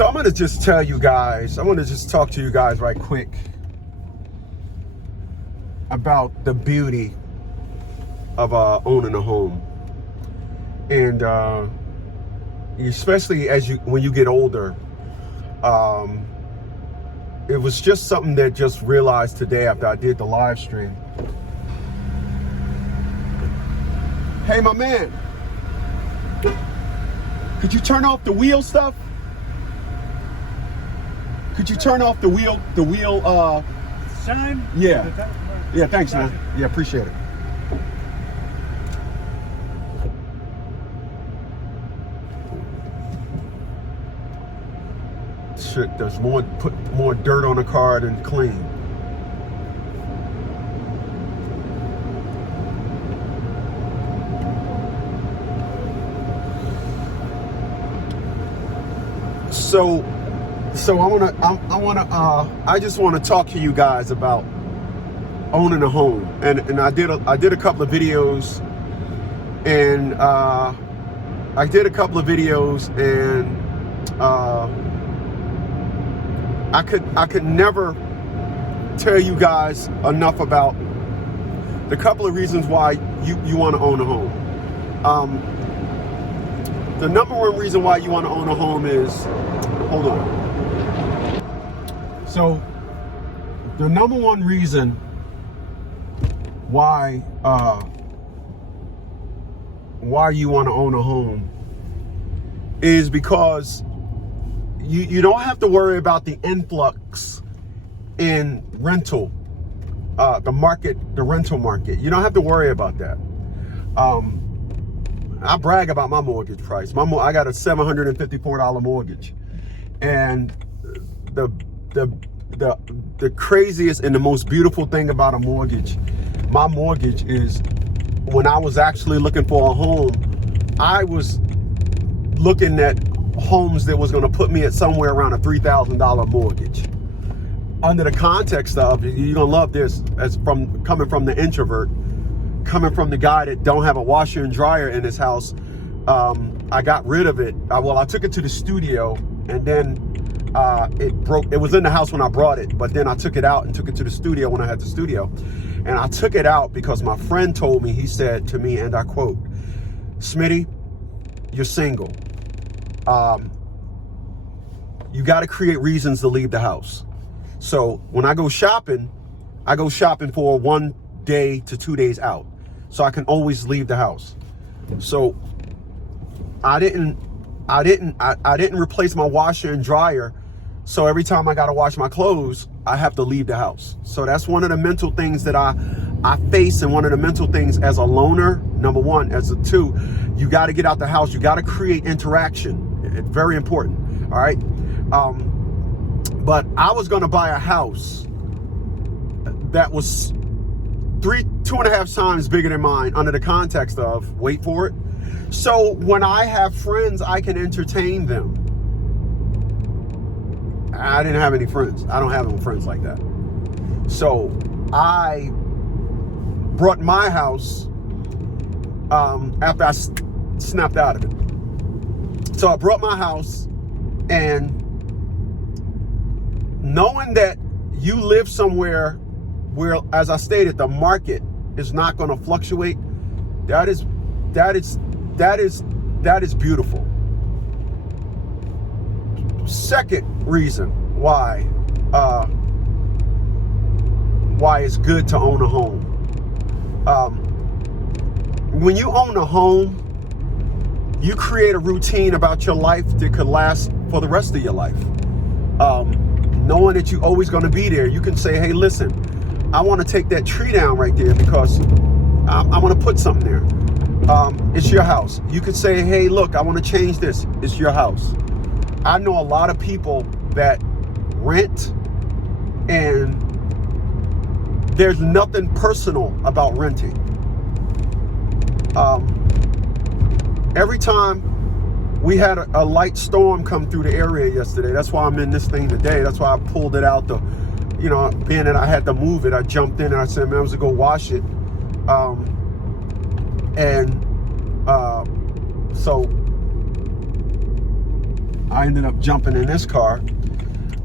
So I'm going to just tell you guys, I want to just talk to you guys right quick about the beauty of owning a home. And especially when you get older, it was just something that just realized today after I did the live stream. Hey, my man, could you turn off the wheel stuff? Could you turn off the wheel Sign? Yeah. Yeah, thanks, man. Yeah, appreciate it. Shit, there's put more dirt on the car than clean. So I just want to talk to you guys about owning a home, and I did a couple of videos, and I could never tell you guys enough about the couple of reasons why you want to own a home. The number one reason why you want to own a home is, hold on. So the number one reason why you want to own a home is because you don't have to worry about the influx in rental, the rental market. You don't have to worry about that. I brag about my mortgage price. I got a $754 mortgage, and the craziest and the most beautiful thing about a mortgage, my mortgage, is when I was actually looking for a home, I was looking at homes that was going to put me at somewhere around a $3,000 mortgage. Under the context of, you're going to love this, as coming from the introvert, coming from the guy that don't have a washer and dryer in his house. I got rid of it. I took it to the studio, and then it broke. It was in the house when I brought it, but then I took it out and took it to the studio when I had the studio. And I took it out because my friend told me, he said to me, and I quote, "Smitty, you're single. You got to create reasons to leave the house. So when I go shopping for 1 day to 2 days out, so I can always leave the house." So I didn't replace my washer and dryer. So every time I got to wash my clothes, I have to leave the house. So that's one of the mental things that I face, and one of the mental things as a loner, number one. As a two, you got to get out the house. You got to create interaction. It's very important. All right. But I was going to buy a house that was 2.5 times bigger than mine, under the context of, wait for it, so when I have friends, I can entertain them. I didn't have any friends. I don't have any friends like that. So I brought my house after I snapped out of it. So I brought my house, and knowing that you live somewhere where, as I stated, the market is not going to fluctuate, that is beautiful. Second reason why it's good to own a home. When you own a home, you create a routine about your life that could last for the rest of your life. Knowing that you're always going to be there, you can say, "Hey, listen, I want to take that tree down right there because I want to put something there." It's your house. You could say, "Hey, look, I want to change this." It's your house. I know a lot of people that rent, and there's nothing personal about renting. Every time we had a light storm come through the area yesterday. That's why I'm in this thing today. That's why I pulled it out. Being that I had to move it, I jumped in and I said, "Man, I was to go wash it." So I ended up jumping in this car.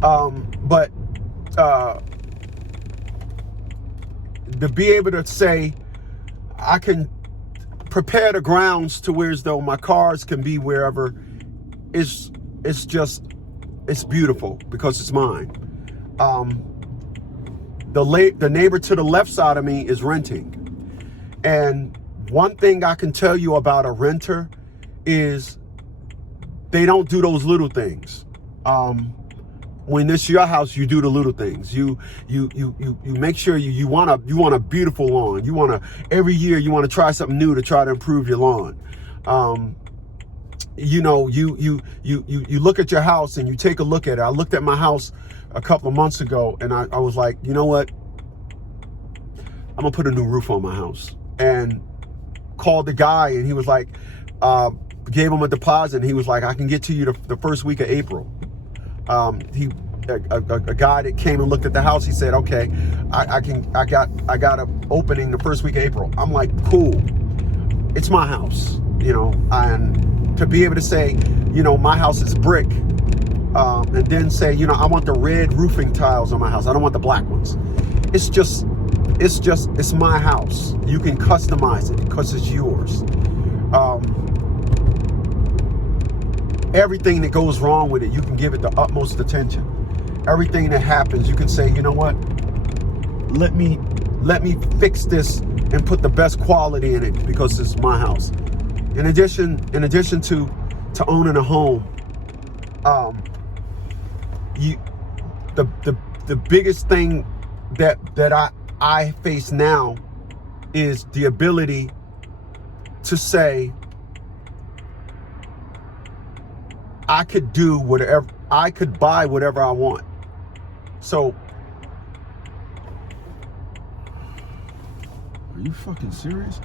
But to be able to say, I can prepare the grounds to where as though my cars can be wherever, it's beautiful because it's mine. The neighbor to the left side of me is renting. And one thing I can tell you about a renter is they don't do those little things. When it's your house, you do the little things. You make sure you want a beautiful lawn. Every year you want to try something new to try to improve your lawn. You look at your house and you take a look at it. I looked at my house a couple of months ago and I was like, you know what? I'm gonna put a new roof on my house. And called the guy and he was like, gave him a deposit and he was like, I can get to you the first week of April. A guy that came and looked at the house, he said, okay, I got an opening the first week of April. I'm like, cool. It's my house, and to be able to say, my house is brick, and then say, I want the red roofing tiles on my house. I don't want the black ones. It's my house. You can customize it because it's yours. Everything that goes wrong with it, you can give it the utmost attention. Everything that happens, you can say, you know what? Let me fix this and put the best quality in it because it's my house. In addition to owning a home, the biggest thing that I face now is the ability to say, I could do whatever, I could buy whatever I want. So, are you fucking serious?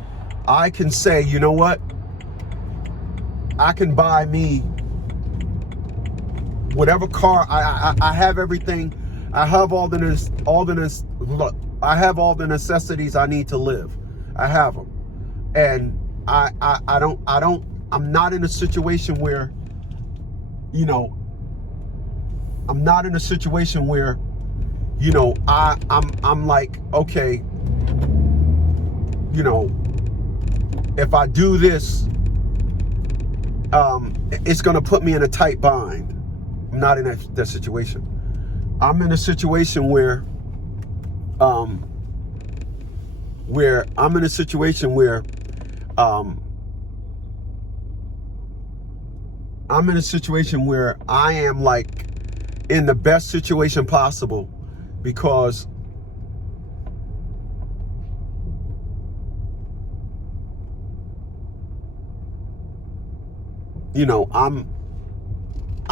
I can say, you know what? I can buy me whatever car. I have everything. I have I have all the necessities I need to live. I have them, and I'm not in a situation where, I'm not in a situation where, I'm like, okay, if I do this, it's going to put me in a tight bind. I'm not in that situation. I'm in a situation where I'm in a situation where I am like in the best situation possible because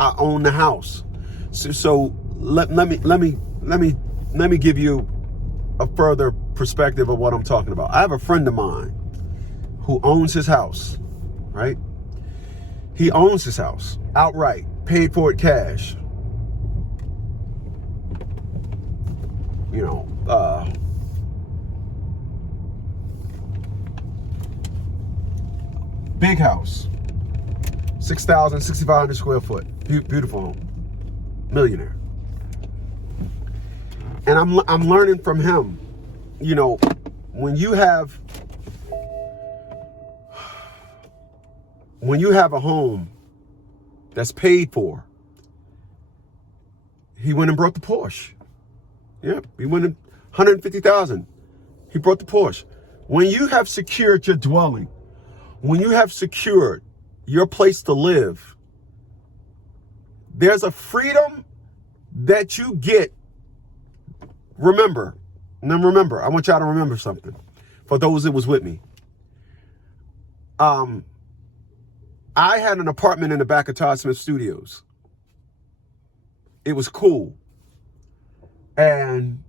I own the house. So let me give you a further perspective of what I'm talking about. I have a friend of mine who owns his house, right? He owns his house outright, paid for it cash. Big house, 6,500 square foot, beautiful home, millionaire. And I'm learning from him, when you have a home that's paid for, he went and brought the Porsche. Yeah, he went in $150,000. He brought the Porsche. When you have secured your dwelling, when you have secured your place to live, there's a freedom that you get. Remember, I want y'all to remember something. For those that was with me, I had an apartment in the back of Todd Smith Studios. It was cool. And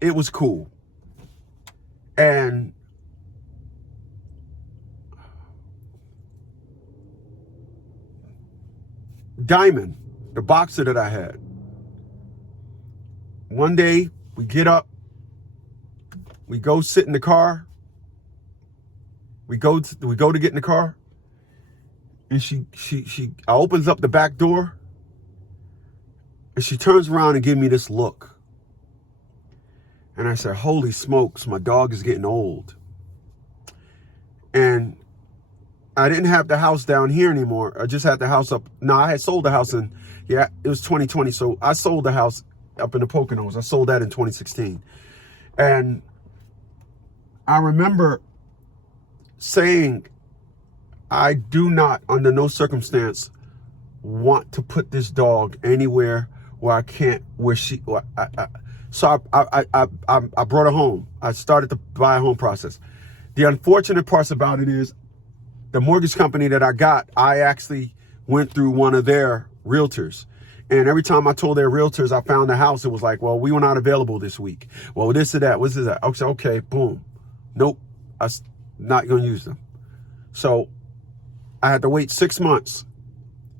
it was cool. And Diamond, the boxer that I had, one day we get up, we go sit in the car, we go to get in the car, And she opens up the back door, and she turns around and gives me this look. And I said, holy smokes, my dog is getting old. And I didn't have the house down here anymore. I just had the house up. No, I had sold the house in, it was 2020. So I sold the house up in the Poconos. I sold that in 2016. And I remember saying, I do not, under no circumstance, want to put this dog anywhere where I can't, so I brought her home. I started the buy a home process. The unfortunate parts about it is the mortgage company that I got, I actually went through one of their realtors. And every time I told their realtors I found a house, it was like, well, we were not available this week. Well, this or that, what's that? I said, okay, boom. Nope, I'm not going to use them. So I had to wait 6 months.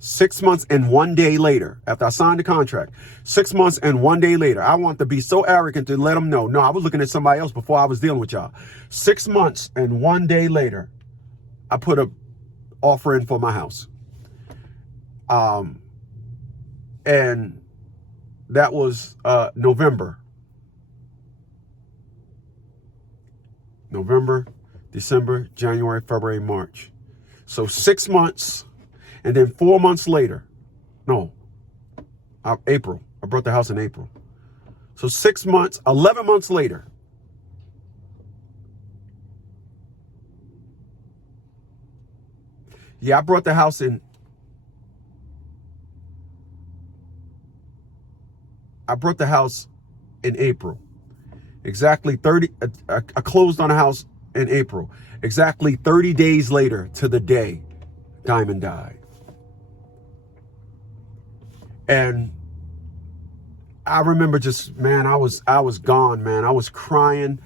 6 months and 1 day later, after I signed the contract, 6 months and 1 day later, I want to be so arrogant to let them know. No, I was looking at somebody else before I was dealing with y'all. 6 months and 1 day later, I put a offer in for my house. And that was November, December, January, February, March. So 6 months, and then 4 months later, April. I brought the house in April. So 6 months, 11 months later, I brought the house in. I brought the house in April. Exactly 30, I closed on a house in April. Exactly 30 days later to the day, Diamond died. And I remember just, man, I was gone, man. I was crying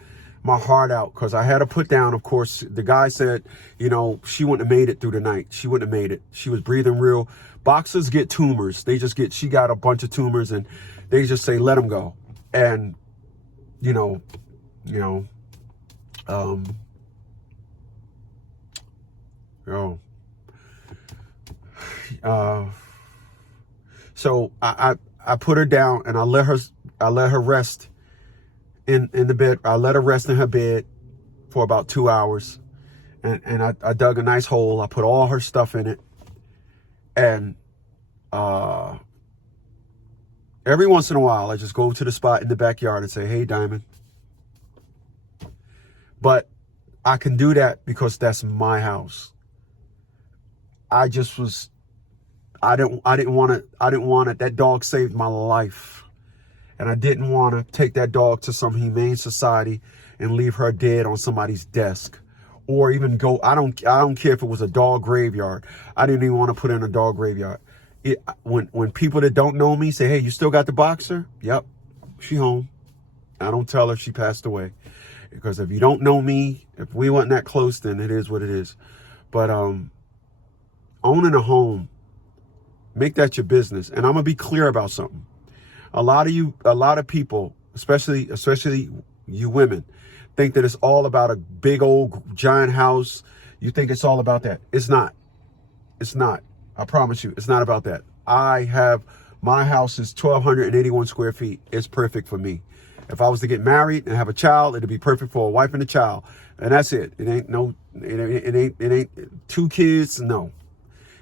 my heart out because I had to put down, of course, the guy said, she wouldn't have made it through the night. She wouldn't have made it. She was breathing real. Boxers get tumors. She got a bunch of tumors and they just say, let them go. And, so I put her down and I let her rest in the bed. I let her rest in her bed for about 2 hours. And I dug a nice hole. I put all her stuff in it. And every once in a while, I just go to the spot in the backyard and say, hey, Diamond. But I can do that because that's my house. I didn't want it. That dog saved my life. And I didn't want to take that dog to some humane society and leave her dead on somebody's desk. Or even go, I don't care if it was a dog graveyard. I didn't even want to put her in a dog graveyard. When people that don't know me say, hey, you still got the boxer? Yep, she home. I don't tell her she passed away. Because if you don't know me, if we weren't that close, then it is what it is. But owning a home, make that your business. And I'm going to be clear about something. A lot of people, especially you women, think that it's all about a big old giant house. You think it's all about that. It's not. It's not. I promise you, it's not about that. My house is 1,281 square feet. It's perfect for me. If I was to get married and have a child, it'd be perfect for a wife and a child. And that's it. It ain't 2 kids. No,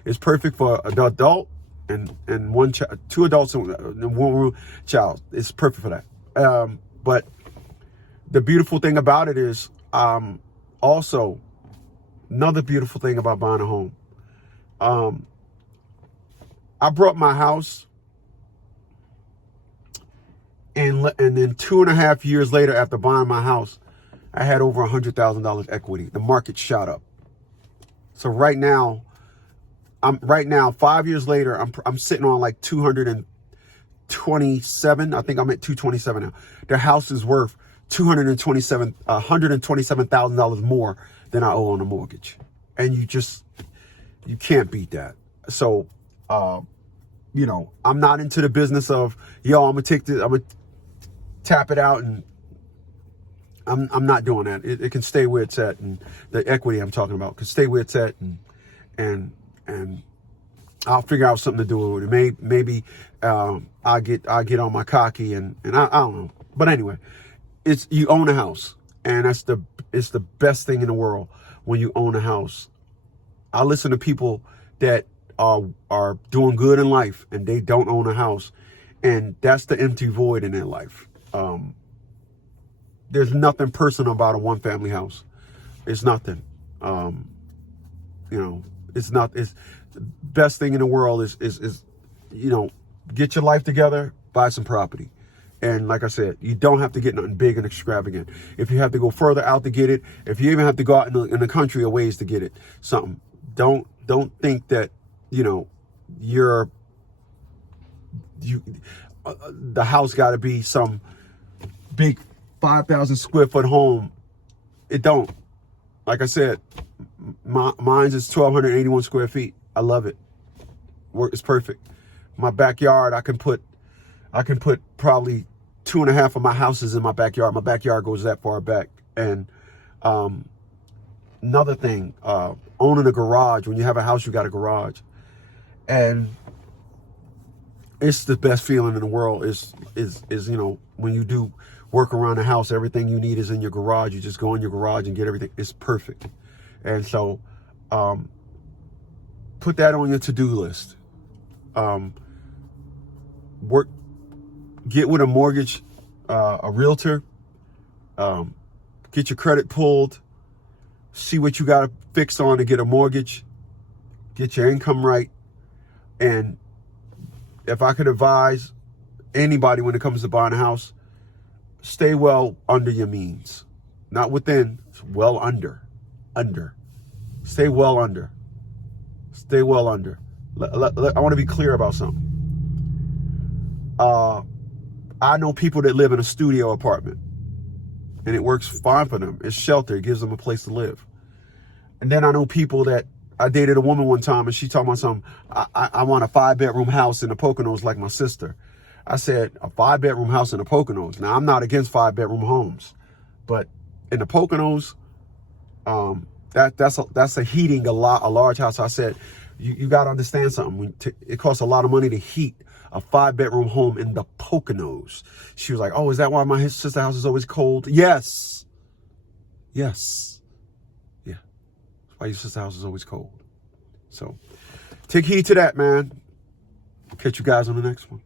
it's perfect for an adult and one child, 2 adults and 1 child. It's perfect for that. But the beautiful thing about it is, also another beautiful thing about buying a home. I brought my house, and then 2.5 years later, after buying my house, I had over $100,000 equity. The market shot up. So right now, 5 years later, I'm sitting on like 227. I think I'm at 227 now. The house is worth $127,000 more than I owe on a mortgage, and you can't beat that. So, I'm not into the business of, I'm gonna tap it out, and I'm not doing that. It can stay where it's at, and the equity I'm talking about can stay where it's at, and and I'll figure out something to do with it. Maybe I'll get on my cocky and I don't know. But anyway, you own a house, and it's the best thing in the world when you own a house. I listen to people that are doing good in life and they don't own a house, and that's the empty void in their life. There's nothing personal about a one-family house. It's nothing. It's the best thing in the world is get your life together, buy some property. And like I said, you don't have to get nothing big and extravagant. If you have to go further out to get it, if you even have to go out in the country a ways to get it, something. Don't think that, the house got to be some big 5,000 square foot home. It don't. Like I said, mine's is 1,281 square feet. I love it. It's perfect. My backyard, I can put probably 2.5 of my houses in my backyard. My backyard goes that far back. And another thing, owning a garage. When you have a house, you got a garage, and it's the best feeling in the world. Is when you do work around the house, everything you need is in your garage. You just go in your garage and get everything. It's perfect. And so put that on your to-do list. Get with a mortgage, a realtor, get your credit pulled, see what you got to fix on to get a mortgage, get your income right. And if I could advise anybody when it comes to buying a house, stay well under your means. Not within, well under. Stay well under. Stay well under. I want to be clear about something. I know people that live in a studio apartment, and it works fine for them. It's shelter. It gives them a place to live. And then I know people that, I dated a woman one time, and she told me something. I want a 5-bedroom house in the Poconos like my sister. I said, a 5-bedroom house in the Poconos. Now, I'm not against 5-bedroom homes, but in the Poconos, that's a heating a large house. I said, you got to understand something. It costs a lot of money to heat a 5-bedroom home in the Poconos. She was like, oh, is that why my sister's house is always cold? Yes. Yeah. That's why your sister's house is always cold. So take heed to that, man. Catch you guys on the next one.